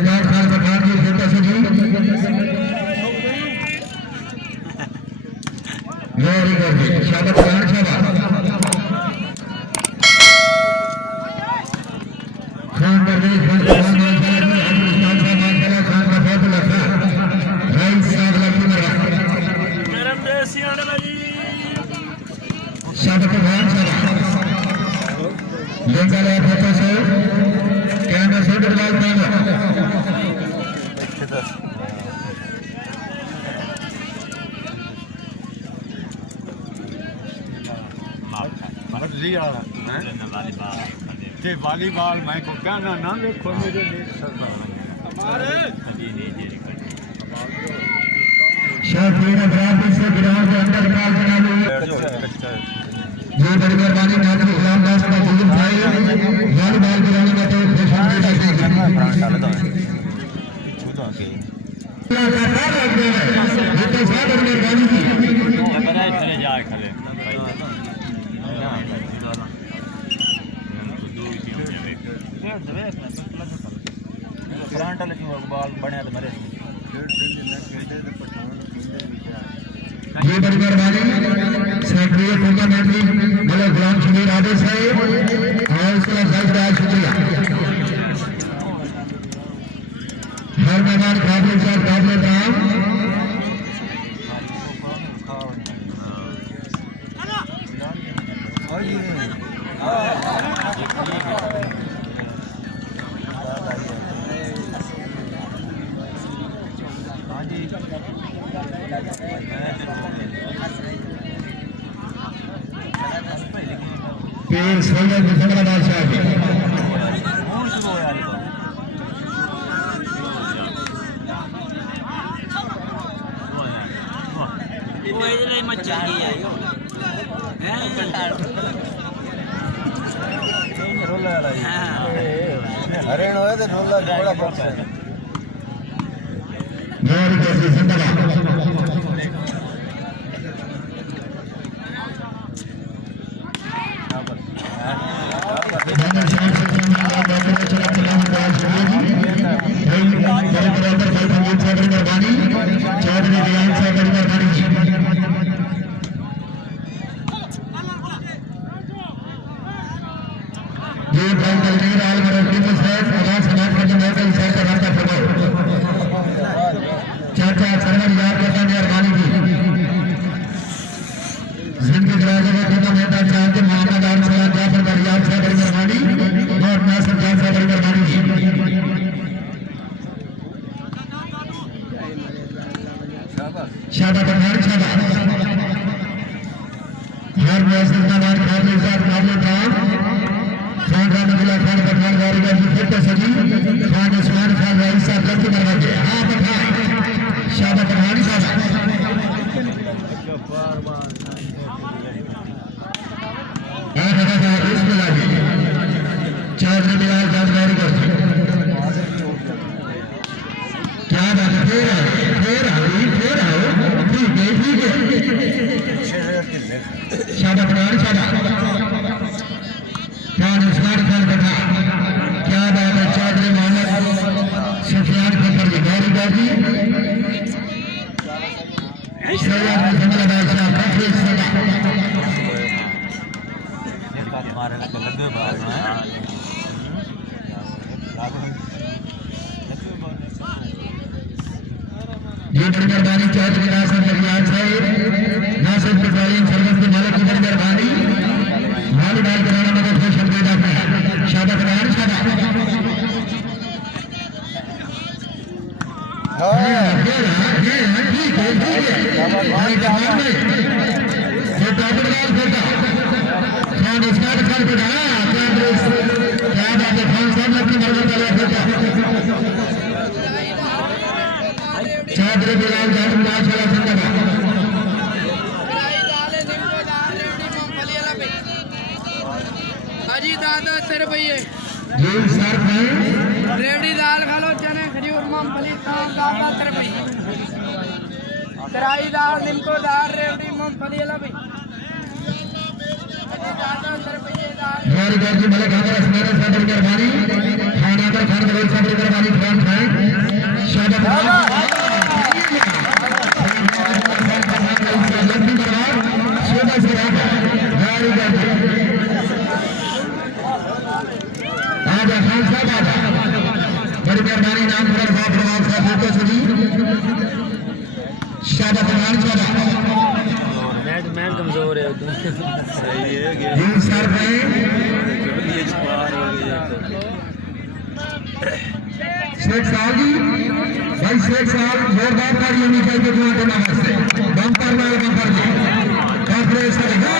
सरकार खान पठान जी छोटा सा जी वेरी गुड शाबाश खान शाबाश खान परवेज खान खान माशाल्लाह खान का बहुत लखा राइट साइड लकी मरा मेरे देसी आने भाई शाबाश खान शाबाश लेंगा ले फोटो से कैमरा से बदलाव करना बदली वाला है वॉलीबॉल मैं को कहना ना देखो मुझे देख सकता हमारे शाफीना ग्राफिक्स से ग्राउंड के अंदर काल बना लो ये बड़ी मेहरबानी नाज़रीन इस्लाम दास का जुलूम भाई वॉलीबॉल खिलाने में तो फैशन की तकनीक लगातार लग गए हैं ये तो साहब बड़ी मेहरबानी की बनाए चले जाए खले फ्रंट वाले बॉल बने तो मरे ये बड़ी मेहरबानी सेक्रेटरी टूर्नामेंट की मतलब गुलाम शबीर आदेश साहब और उसके लिए शुक्रिया हर मैदान काबिल साहब काबिल काम पीर सैयद मुहम्मद बादशाह जी वो इधर मत चाहिए आयो हैं रोल वाला हां हरियाणा होए तो रोल बड़ा बॉक्स है गौर कैसे जिंदाबाद शाबाश पठान शाबाश हर व्यवस्था का काबिल साहब काबिल काम खान रहमतुल्लाह खान पठान गाड़ी का फिर सजी खान उस्मान खान राइस साहब गलती करवा के हां पठान शाबाश पठान शाबाश हां दादा इसमें लगी चौधरी बिलाल जानकारी करते क्या बात है फिर आओ ठीक है शाबाश पठान शाबाश खान उस्मान खान पठान क्या बात है चौधरी मोहम्मद सुफियान खबर जी गौरी बाजी सैयद मुहम्मद बादशाह काफी सदा मारे लगे बात है ये बड़ी मेहरबानी चौधरी नासिर बलियान साहब नासिर पेट्रोलियम सर्विस के मालिक की बड़ी मेहरबानी वॉलीबॉल कराने में बहुत शुक्रिया है शाबाश पठान शाबाश ठीक है खान उस्मान खान पठान क्या बात है खान साहब अपनी मर्जी का चौधरी बिलाल जानदार चला जिंदाबाद हाजी दादा तेरे भैया जी सर भाई रेवड़ी दाल खा लो चने खजूर मूंगफली दादा तेरे भैया तराई दाल निम्को दाल रेवड़ी मूंगफली वाला भाई दादा तेरे भैया दाल हमारी गर्जी मलिक हमारा स्मरण साहब की मेहरबानी खाना पर खान बलोच साहब की मेहरबानी खान खाएं खाजा खान साहब आजा बड़ी मेहरबानी नाम पर बाप प्रभाव साहब फोटो सजी शाबाश प्रधान शाबाश मैन कमजोर है सही है जी सर भाई शेख साहब जी भाई शेख साहब जोरदार ताली होनी चाहिए तुम्हारे नंबर से बम्पर वाले बम्पर जी कॉन्फ्रेंस करेगा